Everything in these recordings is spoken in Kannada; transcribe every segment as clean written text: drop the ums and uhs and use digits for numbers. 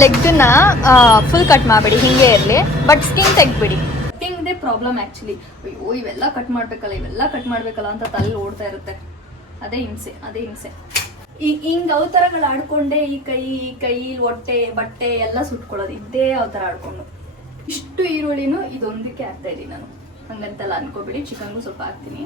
ಲೆಗ್ನ ಫುಲ್ ಕಟ್ ಮಾಡಬೇಡಿ, ಹಿಂಗೆ ಇರಲಿ, ಬಟ್ ಸ್ಕಿನ್ ತೆಗ್ಬಿಡಿ. ಕಟ್ಟಿಂಗ್ದೇ ಪ್ರಾಬ್ಲಮ್ ಆ್ಯಕ್ಚುಲಿ. ಅಯ್ಯೋ ಇವೆಲ್ಲ ಕಟ್ ಮಾಡಬೇಕಲ್ಲ ಅಂತ ತಲೆ ಓಡ್ತಾ ಇರುತ್ತೆ. ಅದೇ ಹಿಂಸೆ. ಹಿಂಗೆ ಅವತಾರಗಳು ಆಡ್ಕೊಂಡೆ ಈ ಕೈ ಹೊಟ್ಟೆ ಬಟ್ಟೆ ಎಲ್ಲ ಸುಟ್ಕೊಳ್ಳೋದು, ಇದೇ ಅವತಾರ ಆಡ್ಕೊಂಡು. ಇಷ್ಟು ಈರುಳ್ಳಿನೂ ಇದೊಂದಕ್ಕೆ ಹಾಕ್ತಾ ಇದ್ದೀನಿ ನಾನು, ಹಂಗಂತೆಲ್ಲ ಅನ್ಕೋಬೇಡಿ. ಚಿಕನ್ಗೂ ಸ್ವಲ್ಪ ಹಾಕ್ತೀನಿ.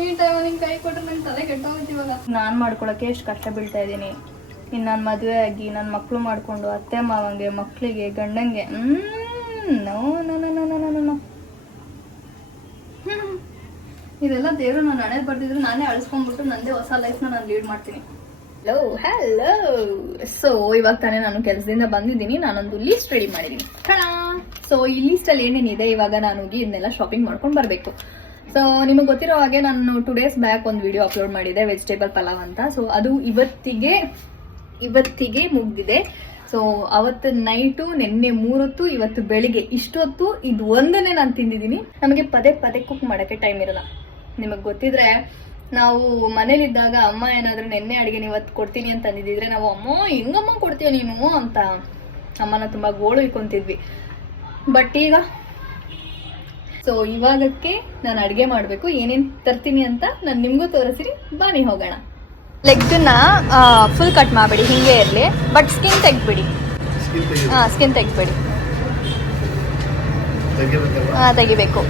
ಈ ಟೈಮಲ್ಲಿ ಕೈ ಕೊಟ್ಟರೆ ನಂಗೆ ತಲೆ ಕೆಟ್ಟೋಗುತ್ತೆ ಇವಾಗ. ನಾನು ಮಾಡ್ಕೊಳಕ್ಕೆ ಎಷ್ಟು ಕಷ್ಟ ಬೀಳ್ತಾ ಇದ್ದೀನಿ. ಇನ್ನು ನಾನು ಮದುವೆ ಆಗಿ ನನ್ನ ಮಕ್ಕಳು ಮಾಡಿಕೊಂಡು ಅತ್ತೆ ಮಾವಂಗೆ ಮಕ್ಕಳಿಗೆ ಗಂಡಂಗೆ ನೋ ಇದೆಲ್ಲ ದೇವರು ನಾನು ಹಣೆ ಬರ್ದಿದ್ರು ನಾನೇ ಅಳಿಸ್ಕೊಂಡ್ಬಿಟ್ಟು ನಂದೇ ಹೊಸ ಲೈಫ್ನ ನಾನು ಲೀಡ್ ಮಾಡ್ತೀನಿ. ಹಲೋ ಸೊ ಇವಾಗ ತಾನೇ ನಾನು ಕೆಲಸದಿಂದ ಬಂದಿದ್ದೀನಿ. ನಾನೊಂದು ಲೀಸ್ಟ್ ರೆಡಿ ಮಾಡಿದ್ದೀನಿ. ಸೊ ಈ ಲೀಸ್ಟಲ್ಲಿ ಏನೇನಿದೆ ಇವಾಗ ನಾನು ಹೋಗಿ ಇದನ್ನೆಲ್ಲ ಶಾಪಿಂಗ್ ಮಾಡ್ಕೊಂಡು ಬರಬೇಕು. ಸೊ ನಿಮಗೆ ಗೊತ್ತಿರೋ ಹಾಗೆ ನಾನು 2 days ಬ್ಯಾಕ್ ಒಂದು ವಿಡಿಯೋ ಅಪ್ಲೋಡ್ ಮಾಡಿದೆ, ವೆಜಿಟೇಬಲ್ ಪಲಾವ್ ಅಂತ. ಸೊ ಅದು ಇವತ್ತಿಗೆ ಮುಗ್ದಿದೆ. ಸೊ ಅವತ್ತು ನೈಟು, ನಿನ್ನೆ 3 ಹೊತ್ತು, ಇವತ್ತು ಬೆಳಿಗ್ಗೆ ಇಷ್ಟೊತ್ತು ಇದು ಒಂದನ್ನೇ ನಾನು ತಿಂದಿದ್ದೀನಿ. ನಮಗೆ ಪದೇ ಕುಕ್ ಮಾಡೋಕ್ಕೆ ಟೈಮ್ ಇರಲ್ಲ. ನಿಮಗೆ ಗೊತ್ತಿದ್ರೆ ನಾವು ಮನೇಲಿದ್ದಾಗ ಅಮ್ಮ ಏನಾದರೂ ನೆನ್ನೆ ಅಡುಗೆ ಇವತ್ತು ಕೊಡ್ತೀನಿ ಅಂತ ಅಂದಿದ್ರೆ ನಾವು ಅಮ್ಮ ಹೆಂಗಮ್ಮ ಕೊಡ್ತೀಯ ನೀನು ಅಂತ ಅಮ್ಮನ ತುಂಬ ಗೋಳು ಇಕ್ಕೊಂತಿದ್ವಿ. ಬಟ್ ಈಗ ಸೊ ಇವಾಗಕ್ಕೆ ನಾನು ಅಡುಗೆ ಮಾಡಬೇಕು. ಏನೇನು ತರ್ತೀನಿ ಅಂತ ನಾನು ನಿಮಗೂ ತೋರಿಸ್ತೀನಿ, ಬನ್ನಿ ಹೋಗೋಣ. ಲೆಗ್ನ ಫುಲ್ ಕಟ್ ಮಾಡಬೇಡಿ, ಹಿಂಗೆ ಇರಲಿ, ಬಟ್ ಸ್ಕಿನ್ ತೆಗ್ಬಿಡಿ. ಸ್ಕಿನ್ ತೆಗ್ಬಿಡಿ. ತೆಗಿಬೇಕು.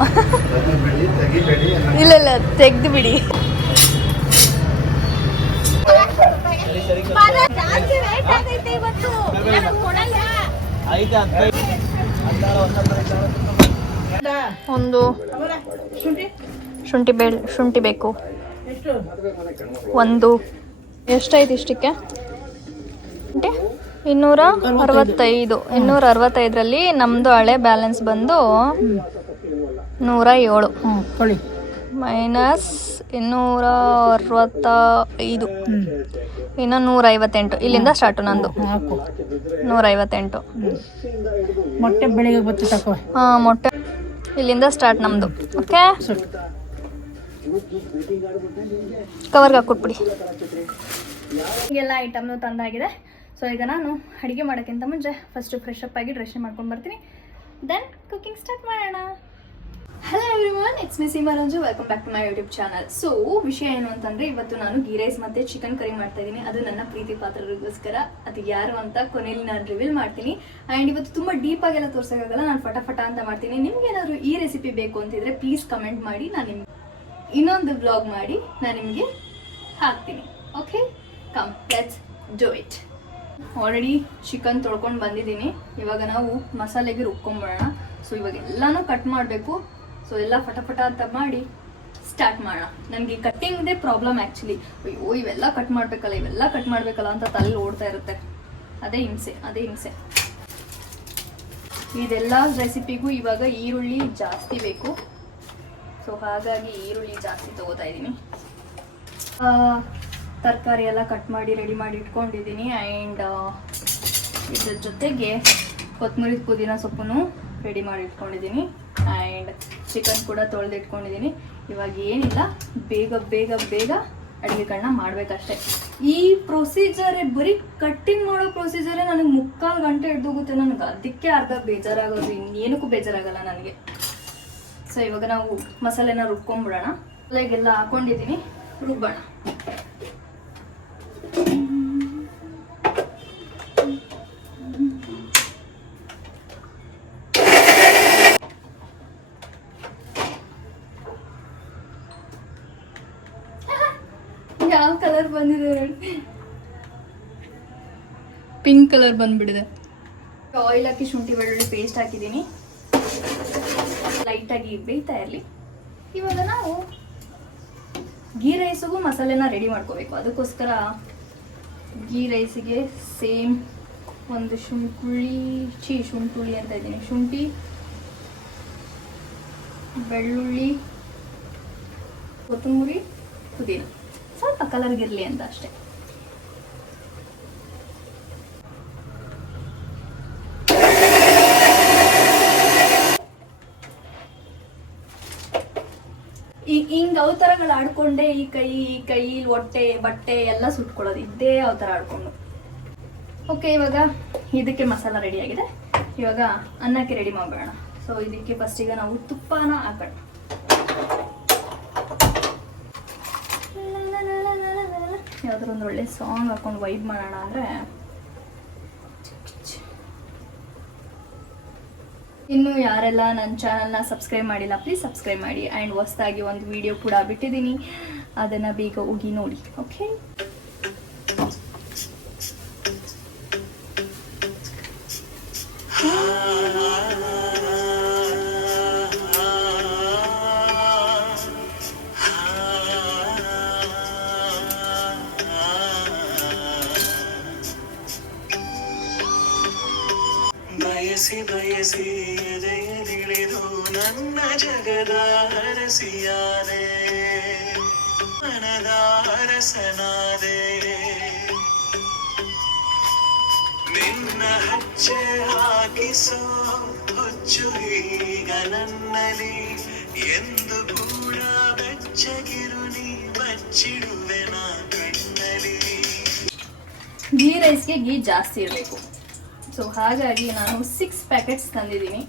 ಇಲ್ಲ ತೆಗ್ದು ಬಿಡಿ. ಒಂದು ಶುಂಠಿ ಬೇಕು. ಒಂದು ಎಷ್ಟಾಯ್ತು ಇಷ್ಟಕ್ಕೆ? 265. ನಮ್ಮದು ಹಳೆ ಬ್ಯಾಲೆನ್ಸ್ ಬಂದು 107 ಮೈನಸ್ 265 ಇನ್ನು 158. ಇಲ್ಲಿಂದ ಸ್ಟಾರ್ಟು ನಂದು 158. ಮೊಟ್ಟೆ ಬೆಳಿಗ್ಗೆ ಗೊತ್ತು ತಕೋ. ಮೊಟ್ಟೆ ಇಲ್ಲಿಂದ ಸ್ಟಾರ್ಟ್ ನಮ್ಮದು. ಓಕೆ, ಕವರ್ಗೆ ಹಾಕ್ಕೊಟ್ಬಿಡಿ. ಹೀಗೆಲ್ಲ ಐಟಮ್ನು ತಂದಾಗಿದೆ. ಸೊ ಈಗ ನಾನು ಅಡುಗೆ ಮಾಡೋಕ್ಕಿಂತ ಮುಂಚೆ ಫಸ್ಟು ಫ್ರೆಶ್ ಅಪ್ ಆಗಿ ಡ್ರೆಸ್ ಮಾಡ್ಕೊಂಡು ಬರ್ತೀನಿ, ದೆನ್ ಕುಕಿಂಗ್ ಸ್ಟಾರ್ಟ್ ಮಾಡೋಣ. Hello everyone, it's me Seema Ranju. Welcome back to my YouTube channel. So ವಿಷಯ ಏನು ಅಂತಂದರೆ, ಇವತ್ತು ನಾನು ಗೀ ರೈಸ್ ಮತ್ತು ಚಿಕನ್ ಕರಿ ಮಾಡ್ತಾ ಇದ್ದೀನಿ. ಅದು ನನ್ನ ಪ್ರೀತಿ ಪಾತ್ರರಿಗೋಸ್ಕರ. ಅದು ಯಾರು ಅಂತ ಕೊನೆಯಲ್ಲಿ ನಾನು ರಿವೀಲ್ ಮಾಡ್ತೀನಿ. ಆ್ಯಂಡ್ ಇವತ್ತು ತುಂಬ ಡೀಪಾಗೆಲ್ಲ ತೋರ್ಸೋಕ್ಕಾಗಲ್ಲ, ನಾನು ಫಟಾಫಟ ಅಂತ ಮಾಡ್ತೀನಿ. ನಿಮ್ಗೆ ಏನಾದರೂ ಈ ರೆಸಿಪಿ ಬೇಕು ಅಂತಿದ್ರೆ ಪ್ಲೀಸ್ ಕಮೆಂಟ್ ಮಾಡಿ, ನಾನು ನಿಮ್ಗೆ ಇನ್ನೊಂದು ಬ್ಲಾಗ್ ಮಾಡಿ ನಾನು ನಿಮಗೆ ಹಾಕ್ತೀನಿ. Okay, come let's do it. Already chicken ತೊಳ್ಕೊಂಡು ಬಂದಿದ್ದೀನಿ. ಇವಾಗ ನಾವು ಮಸಾಲೆಗೆ ರುಬ್ಕೊಂಡ್ಬಿಡೋಣ. ಸೊ ಇವಾಗ ಎಲ್ಲನೂ ಕಟ್ ಮಾಡಬೇಕು. ಸೊ ಎಲ್ಲ ಫಟಾಫಟ ಅಂತ ಮಾಡಿ ಸ್ಟಾರ್ಟ್ ಮಾಡೋಣ. ನನಗೆ ಕಟ್ಟಿಂಗ್ದೇ ಪ್ರಾಬ್ಲಮ್ ಆ್ಯಕ್ಚುಲಿ. ಅಯ್ಯೋ ಇವೆಲ್ಲ ಕಟ್ ಮಾಡಬೇಕಲ್ಲ ಅಂತ ತಲೆ ಓಡ್ತಾ ಇರುತ್ತೆ. ಅದೇ ಹಿಂಸೆ. ಇದೆಲ್ಲ ರೆಸಿಪಿಗೂ ಇವಾಗ ಈರುಳ್ಳಿ ಜಾಸ್ತಿ ಬೇಕು. ಸೊ ಹಾಗಾಗಿ ಈರುಳ್ಳಿ ಜಾಸ್ತಿ ತಗೋತಾ ಇದ್ದೀನಿ. ತರಕಾರಿ ಎಲ್ಲ ಕಟ್ ಮಾಡಿ ರೆಡಿ ಮಾಡಿ ಇಟ್ಕೊಂಡಿದ್ದೀನಿ. ಆ್ಯಂಡ್ ಇದ್ರ ಜೊತೆಗೆ ಕೊತ್ತಂಬರಿ ಪುದೀನ ಸೊಪ್ಪನ್ನು ರೆಡಿ ಮಾಡಿ ಇಟ್ಕೊಂಡಿದ್ದೀನಿ. ಆ್ಯಂಡ್ ಚಿಕನ್ ಕೂಡ ತೊಳೆದು ಇಟ್ಕೊಂಡಿದ್ದೀನಿ. ಇವಾಗ ಏನಿಲ್ಲ, ಬೇಗ ಅಡುಗೆಗಳನ್ನ ಮಾಡಬೇಕಷ್ಟೆ. ಈ ಪ್ರೊಸೀಜರೇ, ಬರೀ ಕಟ್ಟಿಂಗ್ ಮಾಡೋ ಪ್ರೊಸೀಜರೇ ನನಗೆ 3/4 ಗಂಟೆ ಹಿಡ್ದೋಗುತ್ತೆ. ನನಗೆ ಅದಕ್ಕೆ ಅರ್ಧ ಬೇಜಾರಾಗೋದು, ಇನ್ನೇನಕ್ಕೂ ಬೇಜಾರಾಗಲ್ಲ ನನಗೆ. ಸೊ ಇವಾಗ ನಾವು ಮಸಾಲೆನ ರುಬ್ಕೊಂಡ್ಬಿಡೋಣ. ಮಸಾಲೆಗೆಲ್ಲ ಹಾಕೊಂಡಿದ್ದೀನಿ, ರುಬ್ಬೋಣ. ಯಾವ ಕಲರ್ ಬಂದಿದೆ ನೋಡಿ, ಪಿಂಕ್ ಕಲರ್ ಬಂದ್ಬಿಟ್ಟಿದೆ. ಆಯಿಲ್ ಹಾಕಿ ಶುಂಠಿ ಬೆಳ್ಳುಳ್ಳಿ ಪೇಸ್ಟ್ ಹಾಕಿದ್ದೀನಿ. ಲೈಟಾಗಿ ಬೇಯ್ತಾ ಇರಲಿ. ಇವಾಗ ನಾವು ಗೀ ರೈಸಿಗೂ ಮಸಾಲೆನ ರೆಡಿ ಮಾಡ್ಕೋಬೇಕು. ಅದಕ್ಕೋಸ್ಕರ ಗೀ ರೈಸಿಗೆ ಸೇಮ್ ಒಂದು ಶುಂಠಿ ಅಂತ ಇದ್ದೀನಿ. ಶುಂಠಿ, ಬೆಳ್ಳುಳ್ಳಿ, ಕೊತ್ತಂಬರಿ, ಪುದೀನ, ಸ್ವಲ್ಪ ಕಲರ್ಗಿರಲಿ ಅಂತ ಅಷ್ಟೇ. ಹಿಂಗೆ ಅವತಾರಗಳು ಆಡ್ಕೊಂಡೆ ಈ ಕೈ ಹೊಟ್ಟೆ ಬಟ್ಟೆ ಎಲ್ಲ ಸುಟ್ಕೊಳ್ಳೋದು, ಇದೇ ಅವತಾರ ಆಡ್ಕೊಂಡು. ಓಕೆ, ಇವಾಗ ಇದಕ್ಕೆ ಮಸಾಲ ರೆಡಿ ಆಗಿದೆ. ಇವಾಗ ಅನ್ನಕ್ಕೆ ರೆಡಿ ಮಾಡೋಣ. ಸೊ ಇದಕ್ಕೆ ಫಸ್ಟಿಗೆ ನಾವು ತುಪ್ಪನ ಹಾಕೋಣ. ಯಾವ್ದಾದ್ರು ಒಂದು ಒಳ್ಳೆ ಸಾಂಗ್ ಹಾಕೊಂಡು ವೈಬ್ ಮಾಡೋಣ ಅಂದರೆ, ಇನ್ನು ಯಾರೆಲ್ಲ ನನ್ನ ಚಾನಲ್ನ ಸಬ್ಸ್ಕ್ರೈಬ್ ಮಾಡಿಲ್ಲ ಪ್ಲೀಸ್ ಸಬ್ಸ್ಕ್ರೈಬ್ ಮಾಡಿ. ಆ್ಯಂಡ್ ಹೊಸದಾಗಿ ಒಂದು ವಿಡಿಯೋ ಕೂಡ ಬಿಟ್ಟಿದ್ದೀನಿ, ಅದನ್ನು ಬೇಗ ಹೋಗಿ ನೋಡಿ. ಓಕೆ, ಬಯಸಿ ಬಯಸಿ ಎದೆಯಲಿಳಿದು ನನ್ನ ಜಗದ ಅರಸಿಯಾದೆ, ಮನದ ಅರಸನಾದೆ, ನಿನ್ನ ಹಚ್ಚೆ ಹಾಕಿಸೋ ಹುಚ್ಚು ಈಗ ನನ್ನಲ್ಲಿ, ಎಂದು ಕೂಡ ಬೆಚ್ಚಗಿರು ನೀ ಬಚ್ಚಿಡುವೆ ನಾ ಕಣ್ಣಲ್ಲಿ. ಗೀ ರೈಸ್ಗೆ ಗೀ ಜಾಸ್ತಿ ಇರಬೇಕು. ಸೊ ಹಾಗಾಗಿ ನಾನು 6 ಪ್ಯಾಕೆಟ್ಸ್ ತಂದಿದ್ದೀನಿ.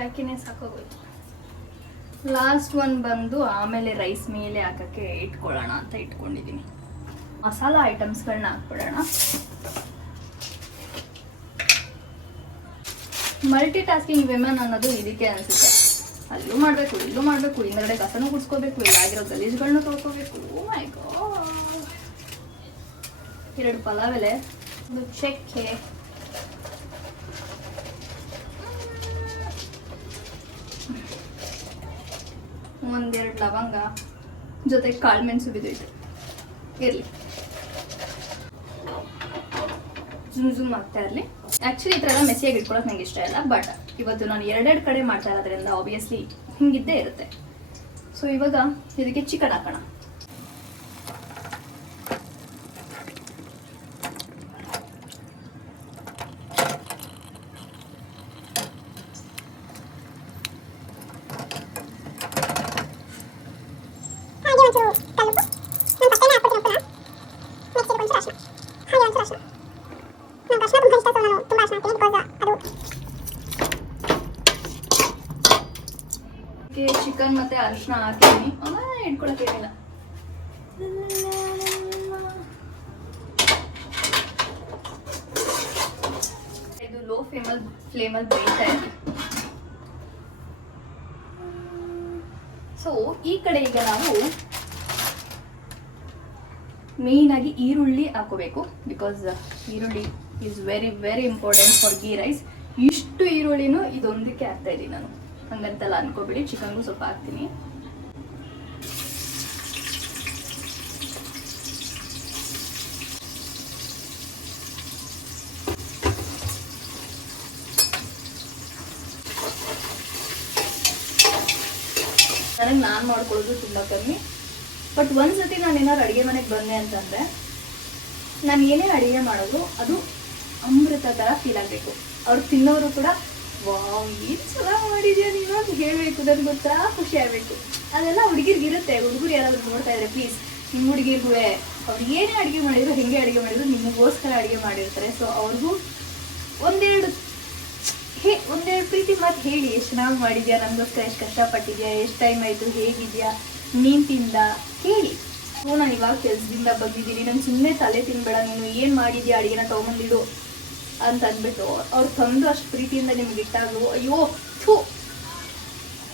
ಹಾಕಿನೇ ಸಾಕೋಗೋಯ್ತು. ಲಾಸ್ಟ್ ಒನ್ ಬಂದು ಆಮೇಲೆ ರೈಸ್ ಮೇಲೆ ಹಾಕೋಕ್ಕೆ ಇಟ್ಕೊಳ್ಳೋಣ ಅಂತ ಇಟ್ಕೊಂಡಿದ್ದೀನಿ. ಮಸಾಲ ಐಟಮ್ಸ್ಗಳನ್ನ ಹಾಕ್ಬಿಡೋಣ. ಮಲ್ಟಿ ಟಾಸ್ಕಿಂಗ್ ವಿಮೆನ್ ಅನ್ನೋದು ಇದಕ್ಕೆ ಅನಿಸುತ್ತೆ. ಅಲ್ಲೂ ಮಾಡಬೇಕು, ಇಲ್ಲೂ ಮಾಡಬೇಕು, ಹಿಂದಗಡೆ ಕಸನೂ ಗುಡಿಸ್ಕೋಬೇಕು, ಇಲ್ಲಾಗಿರೋ ಗಲೀಜುಗಳನ್ನ ತೊಳ್ಕೋಬೇಕು. ಓ ಮೈ ಗಾಡ್. 2 ಪಲಾವ್ ಎಲೆ, ಒಂದು ಚಕ್ಕೆ, ಒಂದೆರಡು ಲವಂಗ, ಜೊತೆಗೆ ಕಾಳು ಮೆಣಸು ಬಿದ್ದೈತೆ. ಇರಲಿ, ಝುಮ್ ಆಗ್ತಾ ಇರಲಿ. ಆ್ಯಕ್ಚುಲಿ ಈ ಥರ ಎಲ್ಲ ಮೆಸಿಯಾಗಿ ಇಟ್ಕೊಳ್ಳೋಕೆ ನಂಗೆ ಇಷ್ಟ ಇಲ್ಲ. ಬಟ್ ಇವತ್ತು ನಾನು 2 ಕಡೆ ಮಾಡ್ತಾ ಇರೋದ್ರಿಂದ ಆಬ್ವಿಯಸ್ಲಿ ಹಿಂಗಿದ್ದೇ ಇರುತ್ತೆ. ಸೊ ಇವಾಗ ಇದಕ್ಕೆ ಚಿಕನ್ ಹಾಕೋಣ. ಚಿಕನ್ ಮತ್ತೆ ಅರಿಶಿನ ಹಾಕಿದ್ದೀನಿ. ಇಟ್ಕೊಳಕ್ಕೆ ಏನಿಲ್ಲ. ಇದು ಲೋ ಫ್ಲೇಮಲ್ಲಿ ಬೇಯ್ತಾ ಇದೆ. ಸೊ ಈ ಕಡೆ ಈಗ ನಾವು ಮೇಯ್ನ್ ಆಗಿ ಈರುಳ್ಳಿ ಹಾಕೋಬೇಕು. ಬಿಕಾಸ್ ಈರುಳ್ಳಿ is very very important for ghee rice. ಇಷ್ಟು ಈರುಳ್ಳಿನೂ ಇದೊಂದಕ್ಕೆ ಹಾಕ್ತಾ ಇದ್ದೀನಿ ನಾನು, ಹಂಗಂತೆಲ್ಲ ಅನ್ಕೋಬೇಡಿ. ಚಿಕನ್ಗೂ ಸ್ವಲ್ಪ ಹಾಕ್ತೀನಿ. ನನಗೆ ನಾನು ಮಾಡ್ಕೊಳ್ಳೋದು ತುಂಬ ಕಮ್ಮಿ. ಬಟ್ ಒಂದ್ಸತಿ ನಾನು ಏನಾದ್ರು ಅಡುಗೆ ಮನೆಗೆ ಬಂದೆ ಅಂತಂದರೆ ನಾನು ಏನೇ ಅಡುಗೆ ಮಾಡೋದು ಅದು ಅಮೃತ ಥರ ಫೀಲ್ ಆಗಬೇಕು. ಅವ್ರು ತಿನ್ನೋರು ಕೂಡ ವಾವ್ ಏನು ಚೆನ್ನಾಗಿ ಮಾಡಿದ್ಯಾ ನೀನು ಅಂತ ಹೇಳಬೇಕು. ನನಗೆ ಗೊತ್ತಾ ಖುಷಿ ಆಗಬೇಕು. ಅದೆಲ್ಲ ಹುಡುಗಿರ್ಗಿರುತ್ತೆ. ಹುಡುಗರು ಯಾರಾದರೂ ನೋಡ್ತಾ ಇದ್ದಾರೆ ಪ್ಲೀಸ್, ನಿಮ್ಮ ಹುಡುಗಿರ್ಗೂ ಅವ್ರು ಏನೇ ಅಡುಗೆ ಮಾಡಿದ್ರು, ಹೆಂಗೆ ಅಡುಗೆ ಮಾಡಿದ್ರು ನಿಮಗೋಸ್ಕರ ಅಡುಗೆ ಮಾಡಿರ್ತಾರೆ. ಸೊ ಅವ್ರಿಗೂ ಒಂದೆರಡು ಪ್ರೀತಿ ಮಾತು ಹೇಳಿ, ಎಷ್ಟು ಚೆನ್ನಾಗಿ ಮಾಡಿದ್ಯಾ, ನನಗೋಸ್ಕರ ಎಷ್ಟು ಕಷ್ಟಪಟ್ಟಿದ್ಯಾ, ಎಷ್ಟು ಟೈಮ್ ಆಯಿತು, ಹೇಗಿದ್ಯಾ, ನೀನು ತಿಂದ ಹೇಳಿ. ಸೊ ನಾನು ಇವಾಗ ಕೆಲಸದಿಂದ ಬಂದಿದ್ದೀನಿ, ನಾನು ಸುಮ್ಮನೆ ತಲೆ ತಿನ್ಬೇಡ, ನೀನು ಏನು ಮಾಡಿದ್ಯಾ ಅಡುಗೆನ ತೊಗೊಂಬಂದಿಡು ಅಂತ ಅಂದ್ಬಿಟ್ಟು ಅವ್ರು ತಂದು ಅಷ್ಟು ಪ್ರೀತಿಯಿಂದ ನಿಮ್ಗೆ ಇಟ್ಟಾಗು ಅಯ್ಯೋ ಥೂ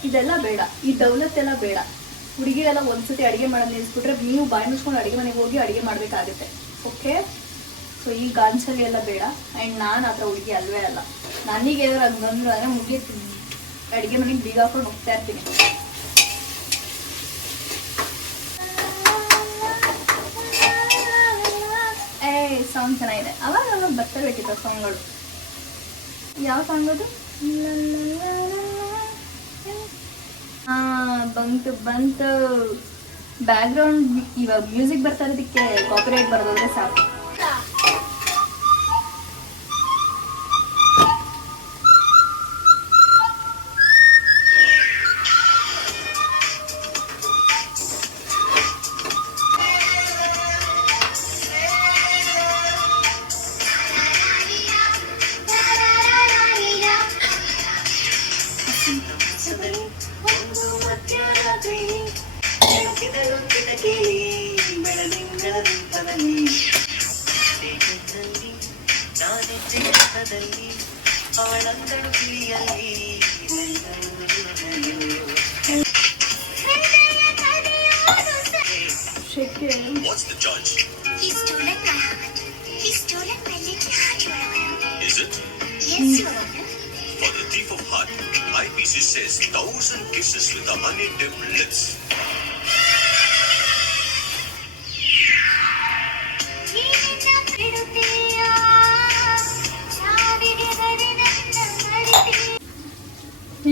ಇದೆಲ್ಲ ಬೇಡ. ಈ ದೌಲತ್ತೆಲ್ಲ ಬೇಡ. ಹುಡುಗಿರೆಲ್ಲ ಒಂದ್ಸತಿ ಅಡುಗೆ ಮಾಡೋದು ನಿಲ್ಲಿಸ್ಬಿಟ್ರೆ ನೀವು ಬಾಯಿ ಮುಚ್ಕೊಂಡು ಅಡುಗೆ ಮನೆಗೆ ಹೋಗಿ ಅಡುಗೆ ಮಾಡಬೇಕಾಗುತ್ತೆ. ಓಕೆ, ಸೊ ಈ ಗಾಂಚಲಿ ಎಲ್ಲ ಬೇಡ. ಆ್ಯಂಡ್ ನಾನು ಆ ಥರ ಹುಡುಗಿ ಅಲ್ವೇ ಅಲ್ಲ. ನನಗೆ ಏನಾದ್ರು ಹಂಗಂದ್ರೆ ಅಂದರೆ ಮುಗಿತು, ಅಡುಗೆ ಮನೆಗೆ ಬೀಗ ಹಾಕೊಂಡು ಹೋಗ್ತಾ ಇರ್ತೀನಿ. ಸಾಂಗ್ ಚೆನ್ನಾಗಿದೆ. ಅವಾಗ ನಮಗೆ ಬರ್ತಿರ್ಬೇಕಿತ್ತು ಸಾಂಗ್ಗಳು. ಯಾವ ಸಾಂಗ್ ಅದು? ಬಂತು ಬ್ಯಾಕ್ಗ್ರೌಂಡ್. ಇವಾಗ ಮ್ಯೂಸಿಕ್ ಬರ್ತಾ ಇರೋದಕ್ಕೆ ಕಾಪಿರೈಟ್ ಬರೋದ್ರೆ ಸಾಕು. ಸಿಂಹದಲ್ಲಿ ಒಂದು ಮಧ್ಯರಾತ್ರಿ ಕೆಣಕಿದಳು ಕಿಟಕಿಲಿ ಬೆಳದಿಂಗಳ ರೂಪದಲ್ಲಿ ತೇಜದಲ್ಲಿ ನಾನೆಜ್ಜೆ ರಥದಲ್ಲಿ ಅವಳಂದಳು ಕಿವಿಯಲ್ಲಿ What's the charge? He stolen my heart. He stolen my little heart, Your Honor. Is it? Yes, Your Honor. For the thief of heart, IPC says 1,000 kisses with the honey-dipped lips.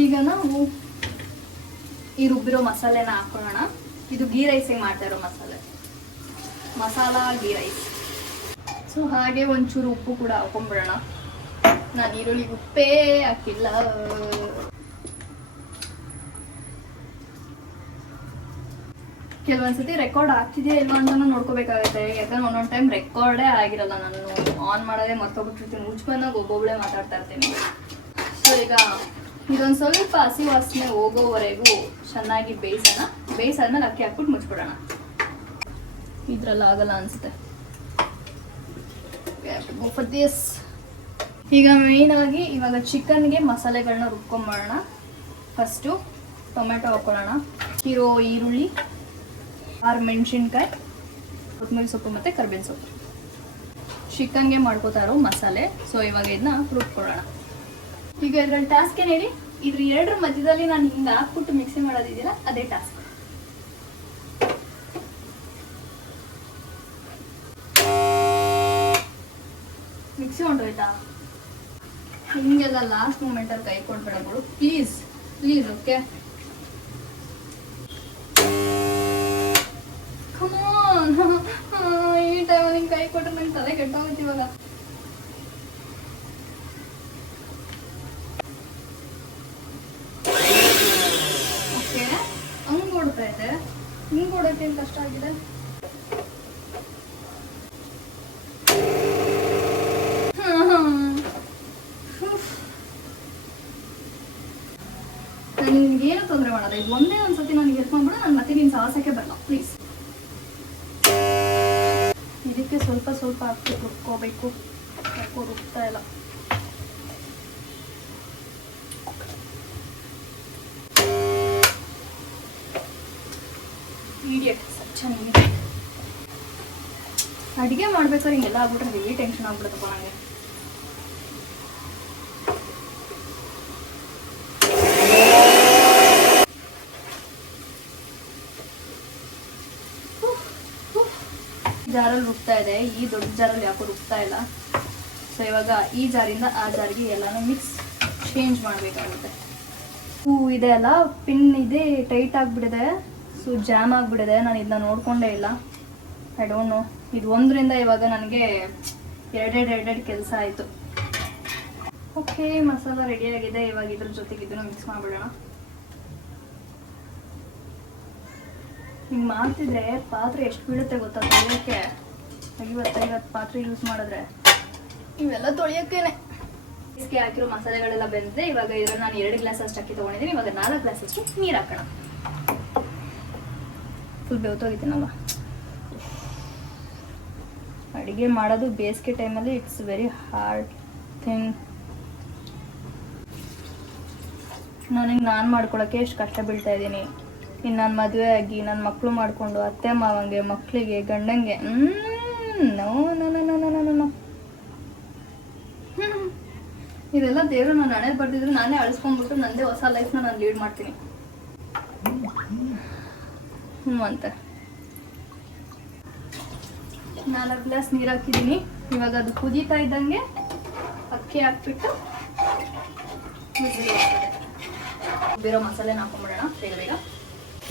ಈಗ ನಾವು ಈ ರುಬ್ಬಿರೋ ಮಸಾಲೆನ ಹಾಕೊಳ್ಳೋಣ. ಇದು ಗೀ ರೈಸಿಗೆ ಮಾಡ್ತಾ ಇರೋ ಮಸಾಲ ಗೀ ರೈಸ್. ಸೊ ಹಾಗೆ ಒಂಚೂರು ಉಪ್ಪು ಕೂಡ ಹಾಕೊಂಡ್ಬಿಡೋಣ. ನಾನು ಈರುಳ್ಳಿಗೆ ಉಪ್ಪೇ ಹಾಕಿಲ್ಲ. ಕೆಲವೊಂದ್ಸತಿ ರೆಕಾರ್ಡ್ ಆಗ್ತಿದೆಯಾ ಇಲ್ವಾ ಅಂತಾನು ನೋಡ್ಕೋಬೇಕಾಗುತ್ತೆ. ಯಾಕಂದ್ರೆ ಒಂದೊಂದು ಟೈಮ್ ರೆಕಾರ್ಡೇ ಆಗಿರಲ್ಲ. ನಾನು ಆನ್ ಮಾಡೋದೇ ಮರ್ತೋಗ್ಬಿಟ್ಟಿರ್ತೀನಿ. ಮುಚ್ಕೊಂಡಾಗ ಒಬ್ಬೊಬ್ಬಳೇ ಮಾತಾಡ್ತಾ ಇರ್ತೀನಿ. ಸೊ ಈಗ ಇದೊಂದು ಸ್ವಲ್ಪ ಹಸಿ ವಾಸನೆ ಹೋಗೋವರೆಗೂ ಚೆನ್ನಾಗಿ ಬೇಯಿಸಾದ್ಮೇಲೆ ಅಕ್ಕಿ ಹಾಕ್ಬಿಟ್ಟು ಮುಚ್ಬಿಡೋಣ. ಇದ್ರಲ್ಲಿ ಆಗಲ್ಲ ಅನ್ಸುತ್ತೆ. ಈಗ ಮೇಯ್ನಾಗಿ ಇವಾಗ ಚಿಕನ್ಗೆ ಮಸಾಲೆಗಳನ್ನ ರುಬ್ಕೊಂಬೋಣ. ಫಸ್ಟು ಟೊಮೆಟೊ ಹಾಕೊಳ್ಳೋಣ. ಈರುಳ್ಳಿ, 6 ಮೆಣಸಿನ್ಕಾಯಿ, ಕೊತ್ತಂಬರಿ ಸೊಪ್ಪು ಮತ್ತು ಕರ್ಬೇವಿನ ಸೊಪ್ಪು. ಚಿಕನ್ಗೆ ಮಾಡ್ಕೋತಾ ಇರೋ ಮಸಾಲೆ. ಸೊ ಇವಾಗ ಇದನ್ನ ರುಬ್ಕೊಳ್ಳೋಣ. ಈಗ ಇದ್ರಲ್ಲಿ ಟಾಸ್ಕ್ ಏನು ಹೇಳಿ, ಇದ್ರ 2 ಮಧ್ಯದಲ್ಲಿ ನಾನು ಹಿಂಗೆ ಹಾಕ್ಬಿಟ್ಟು ಮಿಕ್ಸಿ ಮಾಡೋದಿದ್ದೀರ ಅದೇ ಟಾಸ್ಕ್. ಮಿಕ್ಸಿ ಹೊಂಟೋಯ್ತಾ? ಹಿಂಗೆಲ್ಲ ಲಾಸ್ಟ್ ಮೂಮೆಂಟಲ್ಲಿ ಕೈ ಕೊಡ್ಬೇಡ ಬಿಡು ಪ್ಲೀಸ್. ಓಕೆ, ಕಮಾನ್. ಈ ಟೈಮಲ್ಲಿ ಹಿಂಗೆ ಕೈ ಕೊಟ್ರೆ ನಂಗೆ ತಲೆ ಕೆಟ್ಟೋಗುತ್ತೆ ಇವಾಗ. ಹಿಂಗೆ ಕೊಡೋಕೆ ಕಷ್ಟ ಆಗಿದೆ. ನಾನು ನಿನ್ಗೇನು ತೊಂದರೆ ಮಾಡಲ್ಲ. ಇದು ಒಂದೇ ಒಂದ್ಸತಿ ನನಗೆ ಎತ್ಕೊಂಡ್ಬಿಡು. ನಾನು ಮತ್ತೆ ನಿನ್ನ ಸಾಹಸಕ್ಕೆ ಬರಲ್ಲ ಪ್ಲೀಸ್. ಇದಕ್ಕೆ ಸ್ವಲ್ಪ ಹಾಕಿ ರುಬ್ಕೋಬೇಕು. ಯಾಕೋ ರುಬ್ತಾ ಇಲ್ಲ. ಅಡಿಗೆ ಮಾಡ್ಬೇಕಾದ್ರೆ ಹಿಂಗೆಲ್ಲ ಆಗ್ಬಿಟ್ರೆ ಹೆವಿ ಟೆನ್ಷನ್ ಆಗ್ಬಿಡುತ್ತಪ್ಪ ನನಗೆ. ಜಾರಲ್ಲಿ ರುಬ್ತಾ ಇದೆ. ಈ ದೊಡ್ಡ ಜಾರಲ್ಲಿ ಯಾಕೋ ರುಬ್ತಾ ಇಲ್ಲ. ಸೊ ಇವಾಗ ಈ ಜಾರಿಂದ ಆ ಜಾರಿಗೆ ಎಲ್ಲಾನು ಚೇಂಜ್ ಮಾಡಬೇಕಾಗುತ್ತೆ. ಇದೆ ಅಲ್ಲ, ಪಿನ್ ಇದೆ ಟೈಟ್ ಆಗಿಬಿಟ್ಟಿದೆ. ಸೊ ಜಾಮ್ ಆಗಿಬಿಟ್ಟಿದೆ. ನಾನು ಇದನ್ನ ನೋಡ್ಕೊಂಡೇ ಇಲ್ಲ. I don't know. ಇದು ಒಂದರಿಂದ ಇವಾಗ ನನಗೆ ಎರಡೆರಡು ಕೆಲಸ ಆಯಿತು. ಓಕೆ, ಮಸಾಲ ರೆಡಿಯಾಗಿದೆ. ಇವಾಗ ಇದ್ರ ಜೊತೆಗೆ ಇದನ್ನು ಮಿಕ್ಸ್ ಮಾಡಿಬಿಡೋಣ. ಹಿಂಗೆ ಮಾಡ್ತಿದ್ರೆ ಪಾತ್ರೆ ಎಷ್ಟು ಬೀಳುತ್ತೆ ಗೊತ್ತಾ ತೊಳೆಯೋಕ್ಕೆ? 50 ಪಾತ್ರೆ ಯೂಸ್ ಮಾಡಿದ್ರೆ ಇವೆಲ್ಲ ತೊಳೆಯೋಕ್ಕೇನೆ. ಇದಕ್ಕೆ ಹಾಕಿರೋ ಮಸಾಲೆಗಳೆಲ್ಲ ಬೆಂದಿದೆ. ಇವಾಗ ಇದನ್ನು ನಾನು 2 ಗ್ಲಾಸ್ ಅಷ್ಟು ಅಕ್ಕಿ ತೊಗೊಂಡಿದ್ದೀನಿ. ಇವಾಗ 4 ಗ್ಲಾಸ್ ಅಷ್ಟು ನೀರು ಹಾಕೋಣ. ಫುಲ್ ಬೆವ್ತೋಗಿದ್ದೀನಲ್ಲ. ಅಡುಗೆ ಮಾಡೋದು ಬೇಸಿಗೆ ಟೈಮಲ್ಲಿ ಇಟ್ಸ್ ವೆರಿ ಹಾರ್ಡ್ ಥಿಂಗ್. ನಾನು ಮಾಡ್ಕೊಳಕ್ಕೆ ಎಷ್ಟು ಕಷ್ಟ ಬೀಳ್ತಾ ಇದ್ದೀನಿ. ಇನ್ನು ನಾನು ಮದುವೆ ಆಗಿ ನನ್ನ ಮಕ್ಕಳು ಮಾಡಿಕೊಂಡು ಅತ್ತೆ ಮಾವಂಗೆ, ಮಕ್ಕಳಿಗೆ, ಗಂಡಂಗೆ ನೋ. ಇದೆಲ್ಲ ದೇವರು ನಾನು ಹಣೆ ಬರ್ದಿದ್ರು ನಾನೇ ಅಳಿಸ್ಕೊಂಡ್ಬಿಟ್ಟು ನನ್ನದೇ ಹೊಸ ಲೈಫ್ನ ನಾನು ಲೀಡ್ ಮಾಡ್ತೀನಿ. ಅಂತೆ 4 ಗ್ಲಾಸ್ ನೀರು ಹಾಕಿದ್ದೀನಿ. ಇವಾಗ ಅದು ಕುದೀತಾ ಇದ್ದಂಗೆ ಅಕ್ಕಿ ಹಾಕ್ಬಿಟ್ಟು ಬೇರೆ ಮಸಾಲೆನ ಹಾಕೊಂಡ್ಬಿಡೋಣ ಬೇಗ.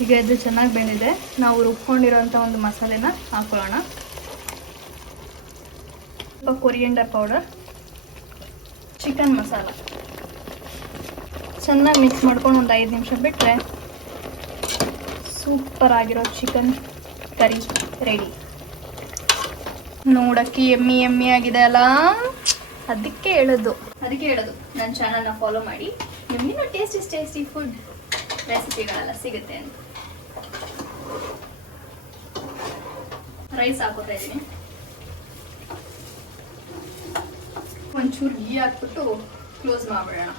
ಈಗ ಇದು ಚೆನ್ನಾಗಿ ಬೆಂದಿದೆ. ನಾವು ರುಬ್ಕೊಂಡಿರೋಂಥ ಒಂದು ಮಸಾಲೆನ ಹಾಕೊಳ್ಳೋಣ. ಸ್ವಲ್ಪ ಕೊರಿಯಂಡರ್ ಪೌಡರ್, ಚಿಕನ್ ಮಸಾಲ ಚೆನ್ನಾಗಿ ಮಿಕ್ಸ್ ಮಾಡ್ಕೊಂಡು ಒಂದು 5 ನಿಮಿಷ ಬಿಟ್ಟರೆ ಸೂಪರ್ ಆಗಿರೋ ಚಿಕನ್ ಕರಿ ರೆಡಿ. ನೋಡಕ್ಕೆ ಎಮ್ಮಿ ಆಗಿದೆ ಅಲ್ಲ. ಅದಕ್ಕೆ ಹೇಳೋದು ನನ್ನ ಚಾನಲ್ನ ಫಾಲೋ ಮಾಡಿ. ನಿಮಗಿನ್ನೂ ಟೇಸ್ಟಿ ಫುಡ್ ರೆಸಿಪಿಗಳೆಲ್ಲ ಸಿಗುತ್ತೆ ಅಂತ. ರೈಸ್ ಹಾಕೋತಾ ಇದ್ದೀನಿ. ಒಂಚೂರು ಗೀ ಹಾಕ್ಬಿಟ್ಟು ಕ್ಲೋಸ್ ಮಾಡ್ಬಿಡೋಣ.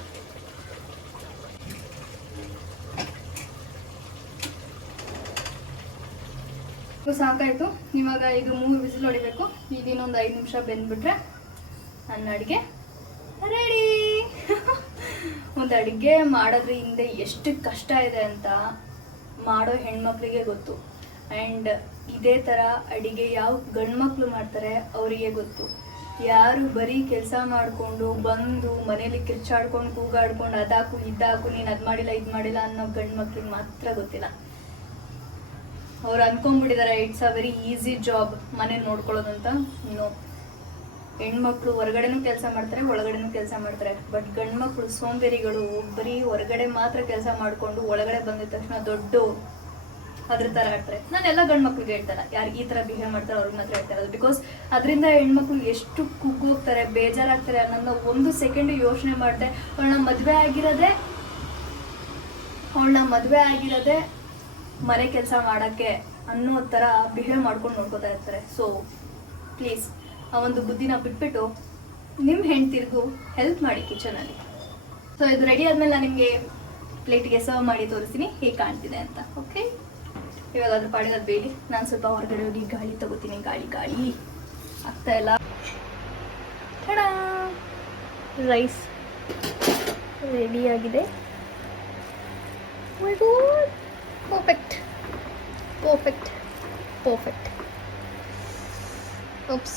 ಸಾಕಾಯಿತು. ಇವಾಗ ಇದು 3 ವಿಸಿಲ್ ಹೊಡಿಬೇಕು. ಈಗ ಇನ್ನೊಂದು 5 ನಿಮಿಷ ಬೆಂದ್ಬಿಟ್ರೆ ನನ್ನ ಅಡುಗೆ ರೆಡಿ. ಒಂದು ಅಡುಗೆ ಮಾಡೋದ್ರ ಹಿಂದೆ ಎಷ್ಟು ಕಷ್ಟ ಇದೆ ಅಂತ ಮಾಡೋ ಹೆಣ್ಮಕ್ಳಿಗೆ ಗೊತ್ತು. ಆ್ಯಂಡ್ ಇದೇ ಥರ ಅಡುಗೆ ಯಾವ ಗಂಡ್ಮಕ್ಳು ಮಾಡ್ತಾರೆ ಅವರಿಗೆ ಗೊತ್ತು. ಯಾರು ಬರೀ ಕೆಲಸ ಮಾಡಿಕೊಂಡು ಬಂದು ಮನೇಲಿ ಕಿರ್ಚಾಡ್ಕೊಂಡು ಕೂಗಾಡ್ಕೊಂಡು ಅದಾಕು ಇದಾಕು ನೀನು ಅದು ಮಾಡಿಲ್ಲ ಇದು ಮಾಡಿಲ್ಲ ಅನ್ನೋ ಗಂಡ್ಮಕ್ಳಿಗೆ ಮಾತ್ರ ಗೊತ್ತಿಲ್ಲ. ಅವ್ರು ಅನ್ಕೊಂಡ್ಬಿಟ್ಟಿದ್ದಾರೆ it's a very easy job ಮನೆ ನೋಡ್ಕೊಳ್ಳೋದು ಅಂತ. ನೋ, ಹೆಣ್ಮಕ್ಳು ಹೊರಗಡೆನೂ ಕೆಲಸ ಮಾಡ್ತಾರೆ, ಒಳಗಡೆನೂ ಕೆಲಸ ಮಾಡ್ತಾರೆ. ಬಟ್ ಗಂಡ್ಮಕ್ಳು ಸೋಂಬೇರಿಗಳು, ಬರೀ ಹೊರಗಡೆ ಮಾತ್ರ ಕೆಲಸ ಮಾಡಿಕೊಂಡು ಒಳಗಡೆ ಬಂದಿದ ತಕ್ಷಣ ದೊಡ್ಡ ಅದ್ರ ಥರ ಆಡ್ತಾರೆ. ನಾನೆಲ್ಲ ಗಂಡ್ಮಕ್ಳಿಗೆ ಹೇಳ್ತಾರ, ಯಾರು ಈ ಥರ ಬಿಹೇವ್ ಮಾಡ್ತಾರೆ ಅವ್ರಿಗೆ ಮಾತ್ರ ಹೇಳ್ತಾ ಇರೋದು. ಬಿಕಾಸ್ ಅದರಿಂದ ಹೆಣ್ಮಕ್ಳು ಎಷ್ಟು ಕುಗ್ಗೋಗ್ತಾರೆ, ಬೇಜಾರಾಗ್ತಾರೆ ಅನ್ನೋದನ್ನ 1 ಸೆಕೆಂಡ್ ಯೋಚನೆ ಮಾಡಿದೆ. ಅವಳನ್ನ ಮದುವೆ ಆಗಿರೋದೇ ಮನೆ ಕೆಲಸ ಮಾಡೋಕ್ಕೆ ಅನ್ನೋ ಥರ ಬಿಹೇವ್ ಮಾಡ್ಕೊಂಡು ನೋಡ್ಕೋತಾ ಇರ್ತಾರೆ. ಸೊ ಪ್ಲೀಸ್ ಆ ಒಂದು ಬುದ್ಧಿನ ಬಿಟ್ಬಿಟ್ಟು ನಿಮ್ಮ ಹೆಂಡ್ತಿರ್ಗೂ ಹೆಲ್ಪ್ ಮಾಡಿ ಕಿಚನಲ್ಲಿ. ಸೊ ಇದು ರೆಡಿ ಆದಮೇಲೆ ನಾನು ನಿಮಗೆ ಪ್ಲೇಟಿಗೆ ಸರ್ವ್ ಮಾಡಿ ತೋರಿಸ್ತೀನಿ ಹೇಗೆ ಕಾಣ್ತಿದೆ ಅಂತ. ಓಕೆ, ಇವಾಗ ಅದ್ರ ಪಾಡಿಗೆ ಅದು ಬೇಡಿ. ನಾನು ಸ್ವಲ್ಪ ಹೊರಗಡೆ ಹೋಗಿ ಗಾಳಿ ತಗೋತೀನಿ. ಗಾಳಿ ಆಗ್ತಾ ಇಲ್ಲ. ರೈಸ್ ರೆಡಿಯಾಗಿದೆ. ಪರ್ಫೆಕ್ಟ್. ಓಪ್ಸ್,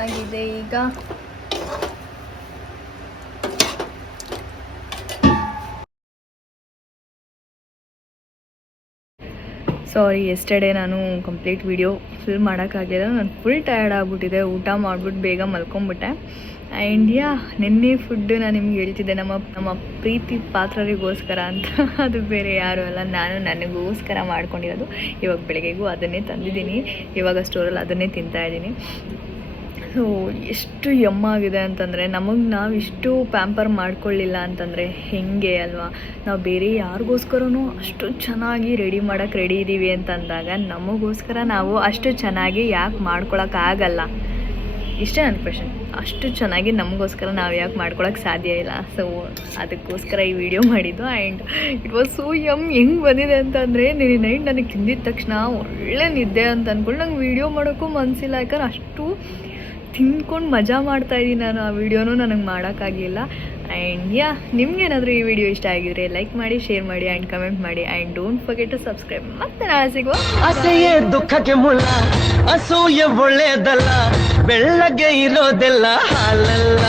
ಆಗಿದೆ ಈಗ. ಸಾರಿ, ಎಸ್ಟರ್ಡೇ ನಾನು ಕಂಪ್ಲೀಟ್ ವಿಡಿಯೋ ಫಿಲ್ಮ್ ಮಾಡೋಕ್ಕಾಗಲಿಲ್ಲ. ನಾನು ಫುಲ್ ಟಯರ್ಡ್ ಆಗಿಬಿಟ್ಟಿದೆ. ಊಟ ಮಾಡಿಬಿಟ್ಟು ಬೇಗ ಮಲ್ಕೊಂಬಿಟ್ಟೆ. ಆ್ಯಂಡ್ ನಿನ್ನೆ ಫುಡ್ಡು ನಾನು ನಿಮ್ಗೆ ಹೇಳ್ತಿದ್ದೆ ನಮ್ಮ ಪ್ರೀತಿ ಪಾತ್ರರಿಗೋಸ್ಕರ ಅಂತ. ಅದು ಬೇರೆ ಯಾರು ಅಲ್ಲ, ನಾನು ನನಗೋಸ್ಕರ ಮಾಡ್ಕೊಂಡಿರೋದು. ಇವಾಗ ಬೆಳಗ್ಗೆಗೂ ಅದನ್ನೇ ತಂದಿದ್ದೀನಿ. ಇವಾಗ ಸ್ಟೋರಲ್ಲಿ ಅದನ್ನೇ ತಿಂತಾಯಿದ್ದೀನಿ. ಸೊ ಎಷ್ಟು ಯಮ್ಮಾಗಿದೆ ಅಂತಂದರೆ, ನಾವು ಇಷ್ಟು ಪ್ಯಾಂಪರ್ ಮಾಡ್ಕೊಳ್ಳಿಲ್ಲ ಅಂತಂದರೆ ಹೆಂಗೆ ಅಲ್ವಾ? ನಾವು ಬೇರೆ ಯಾರಿಗೋಸ್ಕರನೂ ಅಷ್ಟು ಚೆನ್ನಾಗಿ ರೆಡಿ ಮಾಡೋಕ್ಕೆ ರೆಡಿ ಇದ್ದೀವಿ ಅಂತಂದಾಗ ನಮಗೋಸ್ಕರ ನಾವು ಅಷ್ಟು ಚೆನ್ನಾಗಿ ಯಾಕೆ ಮಾಡ್ಕೊಳಕ್ಕಾಗಲ್ಲ? ಇಷ್ಟೇ ನನ್ನ ಕ್ವೆಶನ್. ಅಷ್ಟು ಚೆನ್ನಾಗಿ ನಮಗೋಸ್ಕರ ನಾವು ಯಾಕೆ ಮಾಡ್ಕೊಳಕ್ಕೆ ಸಾಧ್ಯ ಇಲ್ಲ? ಸೊ ಅದಕ್ಕೋಸ್ಕರ ಈ ವಿಡಿಯೋ ಮಾಡಿದ್ದು. ಆ್ಯಂಡ್ ಇಟ್ ವಾಸ್ ಸೋ ಹೆಂಗೆ ಬಂದಿದೆ ಅಂತಂದರೆ, ನಿನ್ನೆ ನೈಟ್ ನನಗೆ ತಿಂದಿದ ತಕ್ಷಣ ಒಳ್ಳೆ ನಿದ್ದೆ ಅಂತ ಅಂದ್ಕೊಂಡು ನಂಗೆ ವೀಡಿಯೋ ಮಾಡೋಕ್ಕೂ ಮನಸ್ಸಿಲ್ಲ. ಯಾಕಂದ್ರೆ ಅಷ್ಟು ತಿಂದ್ಕೊಂಡು ಮಜಾ ಮಾಡ್ತಾಯಿದ್ದೀನಿ ನಾನು. ಆ ವಿಡಿಯೋನೂ ನನಗೆ ಮಾಡೋಕ್ಕಾಗಿಲ್ಲ. ಆ್ಯಂಡ್ ನಿಮ್ಗೇನಾದರೂ ಈ ವಿಡಿಯೋ ಇಷ್ಟ ಆಗಿದ್ರೆ ಲೈಕ್ ಮಾಡಿ, ಶೇರ್ ಮಾಡಿ ಆ್ಯಂಡ್ ಕಮೆಂಟ್ ಮಾಡಿ. And don't forget to subscribe. ಮತ್ತೆ ನಾಳೆ ಸಿಗುವ. ಆಸೆಯೇ ದುಃಖಕ್ಕೆ ಮುಳ್ಳ, ಅಸೂಯೆ ಒಳ್ಳೆಯದಲ್ಲ, ಬೆಳ್ಳಗೆ ಇರೋದೆಲ್ಲ ಹಾಲಲ್ಲ.